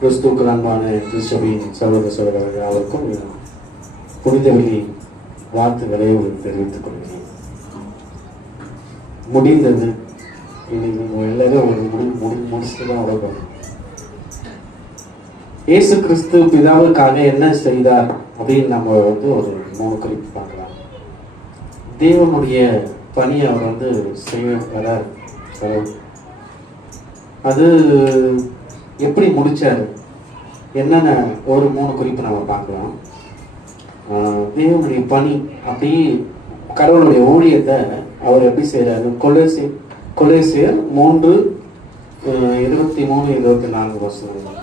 கிறிஸ்துவுக்கு அன்பான திருச்சபையின் சகோதர சகோதரர்கள் அவருக்கும் புனித வெள்ளி வாழ்த்துக்களை தெரிவித்துக் கொள்கிறேன். முடிந்தது. இன்னைக்கு எல்லாரும் ஒரு முடிச்சுட்டு தான் உலகம். இயேசு கிறிஸ்து பிதாவுக்காக என்ன செய்தார் அப்படின்னு நம்ம ஒரு 3 குறிப்பு பார்க்கலாம். தேவனுடைய பணியை அவர் செய்ய வரார். அது எப்படி முடிச்சாரு என்னென்ன ஒரு 3 குறிப்பு நம்ம பார்க்கலாம். தேவனுடைய பணி அப்படி கடவுளுடைய ஊழியத்தை அவர் எப்படி செய்யறாரு? கொலேசியர் 3:23-24 வசனங்கள்.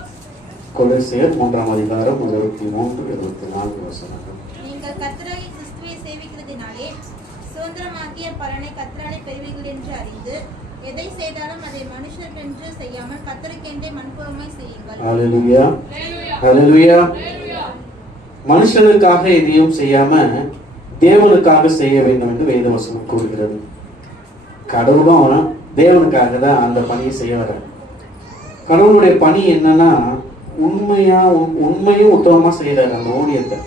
கொலேசியர் 3ஆம் அதிகாரம் 23-24 வசனங்கள். நீங்கள் கர்த்தராகிய கிறிஸ்துவை சேவிக்கிறதினாலே சுதந்திரமாக்கிய பலனை கர்த்தராலே பெறுவீர்கள் என்று அறிந்து எதை செய்தாலும் அதை மனுஷருக்கென்று செய்யாமல் கர்த்தருக்கென்றே மனப்பூர்வமாய் செய்யுங்கள். ஹல்லேலூயா, ஹல்லேலூயா. மனுஷனுக்காக எதையும் செய்யாம தேவனுக்காக செய்ய வேண்டும் என்று வேதவசனம் கூறுகிறது. கடவுளும் தேவனுக்காக தான் அந்த பணியை செய்ய வர. கடவுளுடைய பணி என்னன்னா உண்மையும் உத்தமமா செய்யறாரு. அந்த ஊழியத்தை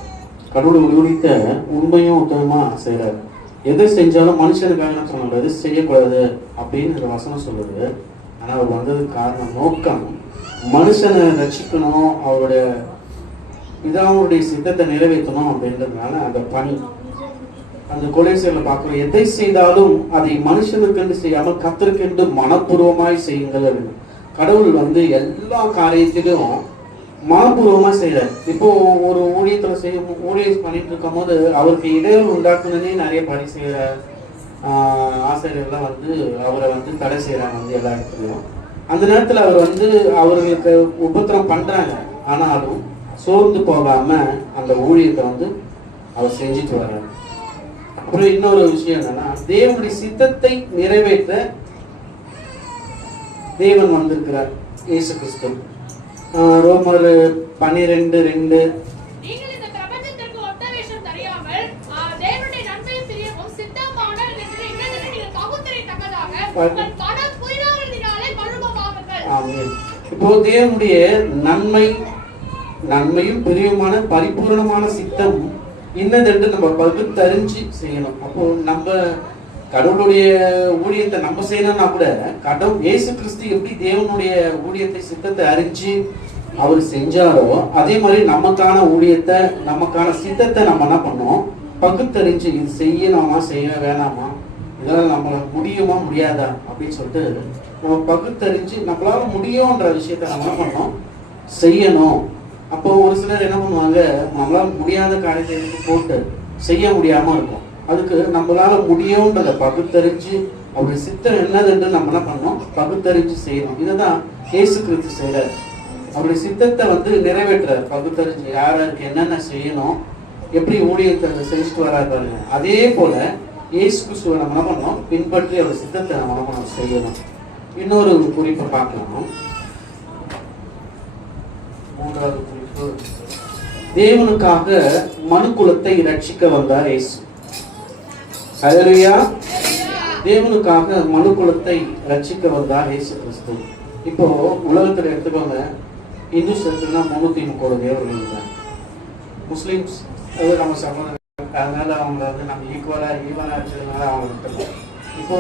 கடவுள் ஊழியத்தை உண்மையும் உத்தமமா செய்யறாரு. எது செஞ்சாலும் மனுஷனுக்காக சொன்னாங்க எது செய்யக்கூடாது அப்படின்னு இந்த வசனம் சொல்லுது. ஆனா அவர் வந்ததுக்கு காரணம் நோக்கம் மனுஷனை ரட்சிக்கணும், அவருடைய பிதாவுடைய சித்தத்தை நிறைவேற்றணும் அப்படின்றதுனால அந்த பணி. அந்த கொலேசியர்ல பார்க்கிறோம், எதை செய்தாலும் அதை மனுஷனுக்கென்று செய்யாமல் கர்த்தருக்கென்று மனப்பூர்வமாய் செய்யுங்கள் அப்படின்னு. கடவுள் எல்லா காரியத்திலும் மனப்பூர்வமா செய்யறாரு. இப்போ ஒரு ஊழியத்துல ஊழியம் பண்ணிட்டு இருக்கும் போது அவருக்கு இடையூறு உண்டாக்குனே நிறைய பணி செய்யற ஆசிரியர்லாம் அவரை தடை செய்யறாங்க எல்லா இடத்துலயும். அந்த நேரத்துல அவர் அவர்களுக்கு உபத்திரம் பண்றாங்க. ஆனாலும் சோர்ந்து போகாம அந்த ஊழியத்தை அவர் செஞ்சுட்டு வர்றாரு. அப்புறம் இன்னொரு விஷயம் என்னன்னா, தேவனுடைய சித்தத்தை நிறைவேற்ற தேவன் வந்திருக்கிறார். இயேசு கிறிஸ்து ரோமர் 12:2 நீங்கள் இந்த பிரபஞ்சத்திற்கு ஒத்த வேஷம் தெரியாமல் தேவனுடைய நன்மையும் பிரியமும் சித்தமானது என்று இன்னதென்று நீங்கள் பகுத்தறியத்தக்கதாக உங்கள் மனம் புரியாததினாலே மறுரூபமாகுங்கள். ஆமென். இப்போ தேவனுடைய நன்மையும் பிரியமான பரிபூர்ணமான சித்தம் இன்னதென்று நம்ம பகுத்தறிஞ்சு செய்யணும். அப்போ நம்ம கடவுளுடைய ஊழியத்தை நம்ம செய்யணும்னா கூட கடவுள் இயேசு கிறிஸ்து எப்படி தேவனுடைய ஊழியத்தை சித்தத்தை அறிஞ்சு அவர் செஞ்சாரோ அதே மாதிரி நமக்கான ஊழியத்தை நமக்கான சித்தத்தை நம்ம என்ன பண்ணோம் பகுத்தறிஞ்சு இது செய்யலாமா செய்ய வேணாமா, இதெல்லாம் நம்மளால முடியுமா முடியாதா அப்படின்னு சொல்லிட்டு நம்ம பகுத்தறிஞ்சு நம்மளால முடியும்ன்ற விஷயத்த நம்ம என்ன பண்ணோம் செய்யணும். அப்போ ஒரு சிலர் என்ன பண்ணுவாங்க, நம்மளால முடியாத காரியத்தை போட்டு செய்ய முடியாம இருக்கும். அதுக்கு நம்மளால முடியும்ன்றத பகுத்தறிஞ்சு அவருடைய சித்தம் என்னதுன்னு நம்ம என்ன பண்ணோம் பகுத்தறிஞ்சு செய்யணும். இதுதான் இயேசு கிறிஸ்து செய்யறாரு. அவருடைய சித்தத்தை நிறைவேற்றார். பகுத்தறிஞ்சு யாருக்கு என்னென்ன செய்யணும், எப்படி ஊழியத்தை செஞ்சுட்டு வராரு பாருங்க. அதே போல இயேசு கிறிஸ்துவை நம்ம என்ன பண்ணோம் பின்பற்றி அவருடைய சித்தத்தை நம்ம செய்யணும். இன்னொரு குறிப்பை பார்க்கலாம். 3வது குறிப்பு, தேவனுக்காக மனுக்குலத்தை ரட்சிக்க வந்தார் இயேசு. ஹல்லேலூயா. தேவனுக்காக மனுக்குலத்தை ரட்சிக்க வந்தார் இயேசு கிறிஸ்து. இப்போ உலகத்துல எடுத்துக்கோங்க, இந்துஸ் எடுத்துனா 330 தேவர்கள் இருக்காங்க. முஸ்லிம்ஸ் நம்ம சகோதரர்கள், அதனால அவங்கள நம்ம ஈவனா இருக்கிறதுனால அவங்க எடுத்துக்கலாம். இப்போ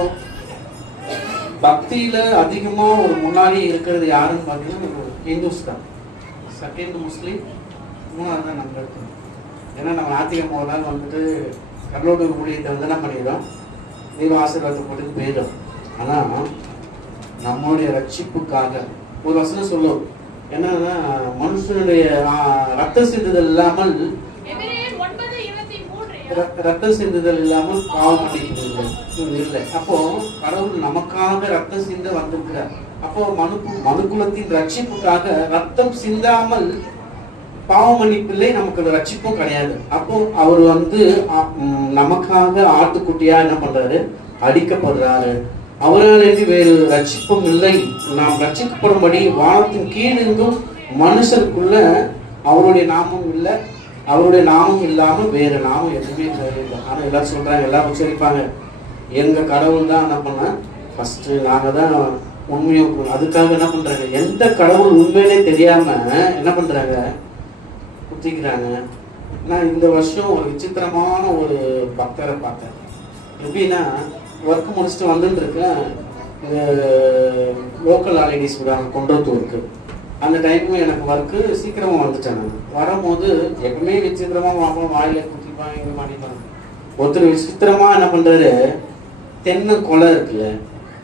பக்தியில அதிகமா ஒரு முன்னாடி இருக்கிறது யாருன்னு பார்த்தீங்கன்னா இந்துஸ் தான். செகண்ட் முஸ்லீம், 3வது தான் நம்ம இருக்கணும். ஏன்னா நம்ம நாத்திகம் ஒரு நாள் கடவுளுடைய ஊழியத்தை என்ன பண்ணிடுறோம், தெய்வ ஆசீர்வாதத்தை போட்டு போயிடும். ஆனா நம்மளுடைய ரட்சிப்புக்காக ஒரு வசனம் சொல்லும் என்னன்னா, மனுஷனுடைய ரத்த சிந்துதல் இல்லாமல் ரத்த சிந்துதல் இல்லாமல் பாவம் பண்ணிக்கிறது இல்லை. அப்போ கடவுள் நமக்காக ரத்த சிந்த வந்திருக்கிறார். அப்போ மனுக்குலத்தின் ரட்சிப்புக்காக ரத்தம் சிந்தாமல் பாவ மன்னிப்பில்லை, நமக்கு ரட்சிப்பும் கிடையாது. அப்போ அவர் நமக்காக ஆட்டுக்குட்டியா என்ன பண்றாரு, அடிக்கப்படுறாரு. அவரால் வேறு ரட்சிப்பும் இல்லை. நாம் ரட்சிக்கப்படும்படி வானத்தின் கீழெங்கும் மனுஷருக்குள்ள அவருடைய நாமம் இல்லை, அவருடைய நாமம் இல்லாம வேற நாமம் எதுவுமே இல்லை. ஆனா எல்லாரும் சொல்றாங்க, எல்லாரும் உச்சரிப்பாங்க, எங்க கடவுள் தான் என்ன பண்ண ஃபர்ஸ்ட் நாங்க தான் உண்மையோ அதுக்காக என்ன பண்றாங்க, எந்த கடவுள் உண்மையிலே தெரியாம என்ன பண்றாங்க, குத்திக்கிறாங்க. நான் இந்த வருஷம் ஒரு விசித்திரமான ஒரு பக்தரை பார்த்தேன். எப்படின்னா ஒர்க் முடிச்சுட்டு வந்துட்டு இருக்கேன், இந்த லோக்கல் ஹாலிடேஸ் விடுவாங்க கொண்டோத்தூருக்கு. அந்த டைமும் எனக்கு ஒர்க்கு சீக்கிரமாக வந்துட்டேன். நான் வரும்போது எப்பவுமே விசித்திரமாக வாங்க வாயில குத்திப்பாங்க, இங்கே மாட்டிப்பாங்க. ஒருத்தர் விசித்திரமாக என்ன பண்ணுறாரு, தென்னை கொலை இருக்குல்ல,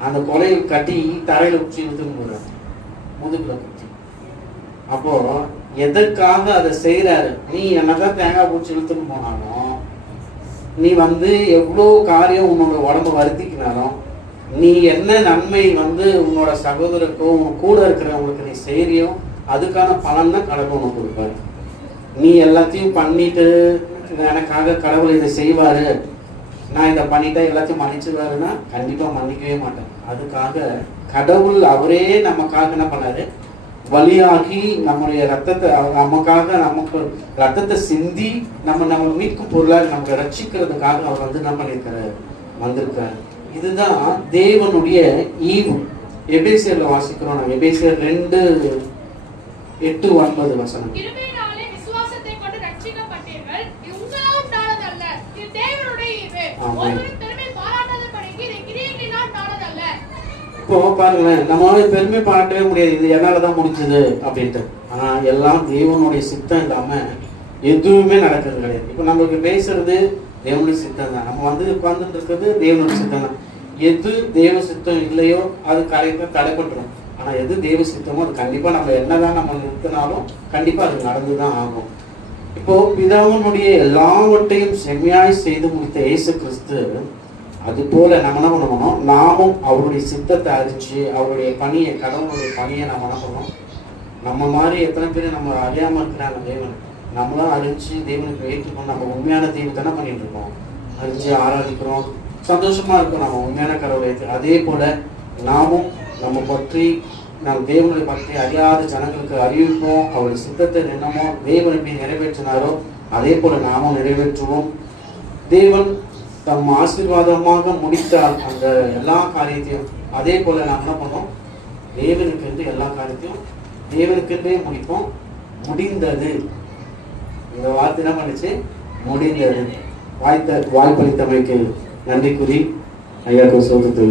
அந்த கொலையை கட்டி தரையில் உச்சி இழுத்துன்னு போகிறாரு, முதுகுல குத்தி. அப்போ எதற்காக அதை செய்கிறாரு, நீ என்னதான் தேங்காய் பூச்சி இழுத்துன்னு போனாலும், நீ எவ்வளோ காரியம் உன்னோட உடம்பு வருத்திக்கினாலும், நீ என்ன நன்மை உன்னோட சகோதரருக்கோ உன் கூட இருக்கிறவங்களுக்கு நீ செய்யறியோ அதுக்கான பலன் தான் கடவுள் உனக்கு கொடுப்பாரு. நீ எல்லாத்தையும் பண்ணிட்டு எனக்காக கடவுள் இதை செய்வாரு, நான் இதை பண்ணிட்டா எல்லாத்தையும் மன்னிச்சுவாருன்னா கண்டிப்பா மன்னிக்கவே மாட்டேன். அதுக்காக கடவுள் அவரே நமக்காக என்ன பண்ணாரு, வழியாகி நம்முடைய ரத்தத்தை நமக்கு ரத்தத்தை சிந்தி நம்ம மீட்கும் பொருளாக நம்மளை ரட்சிக்கிறதுக்காக அவர் என்ன பண்ணியிருக்காரு, வந்திருக்காரு. இதுதான் தேவனுடைய ஈவு. எபேசியர்ல வாசிக்கிறோம். நம்ம எபேசியர் 2:8-9 வசனம். இப்போ பாருங்களேன், நம்மளால பெருமை பாராட்டவே முடியாது, இது என்னாலதான் முடிஞ்சது அப்படின்ட்டு. ஆனா எல்லாம் தேவனுடைய சித்தம் இல்லாம எதுவுமே நடக்கிறது கிடையாது. இப்போ நமக்கு பேசுறது தேவனுடைய சித்தம் தான், நம்ம உட்கார்ந்துட்டு இருக்கிறது தேவனுடைய சித்தம் தான். எது தேவ சித்தம் இல்லையோ அது தடைப்பட்டுரும். ஆனா எது தேவ சித்தமோ அது கண்டிப்பா நம்ம என்னதான் நம்ம நிறுத்தினாலும் கண்டிப்பா அது நடந்துதான் ஆகும். இப்போ பிதாவினுடைய எல்லாவற்றையும் செம்மையாய் செய்து முடித்த இயேசு கிறிஸ்து அது போல நம்ம என்ன பண்ணணும், நாமும் அவருடைய சித்தத்தை அறிஞ்சு அவருடைய பணியை, கடவுளுடைய பணியை நம்ம என்ன பண்ணணும். நம்ம மாதிரி எத்தனை பேர் நம்ம அறியாம இருக்கிறாங்க தேவன், நம்மளாம் அறிஞ்சு தேவனுக்கு ஏற்றுக்கணும். நம்ம உண்மையான தெய்வத்தை என்ன பண்ணிட்டு இருக்கோம், அறிஞ்சு ஆராதிக்கிறோம், சந்தோஷமா இருக்கும் நம்ம உண்மையான கடவுளை. அதே போல நாமும் நம்ம பற்றி நாம் தேவனுடைய பற்றி அறியாத ஜனங்களுக்கு அறிவிப்போம். அவருடைய சித்தத்தை என்னமோ தேவன் எப்படி நிறைவேற்றினாரோ அதே போல நாமும் நிறைவேற்றுவோம். தேவன் தம் ஆசீர்வாதமாக முடித்தால் அந்த எல்லா காரியத்தையும் அதே போல நாம் என்ன பண்ணோம், தேவனுக்கென்று எல்லா காரியத்தையும் தேவனுக்கென்றே முடிப்போம். முடிந்தது, இந்த வார்த்தை என்ன பண்ணுச்சு, முடிந்தது. வாய்ப்பளித்தமைக்கு நன்றி கூறி ஐயாவுக்கு சொல்லிட்டு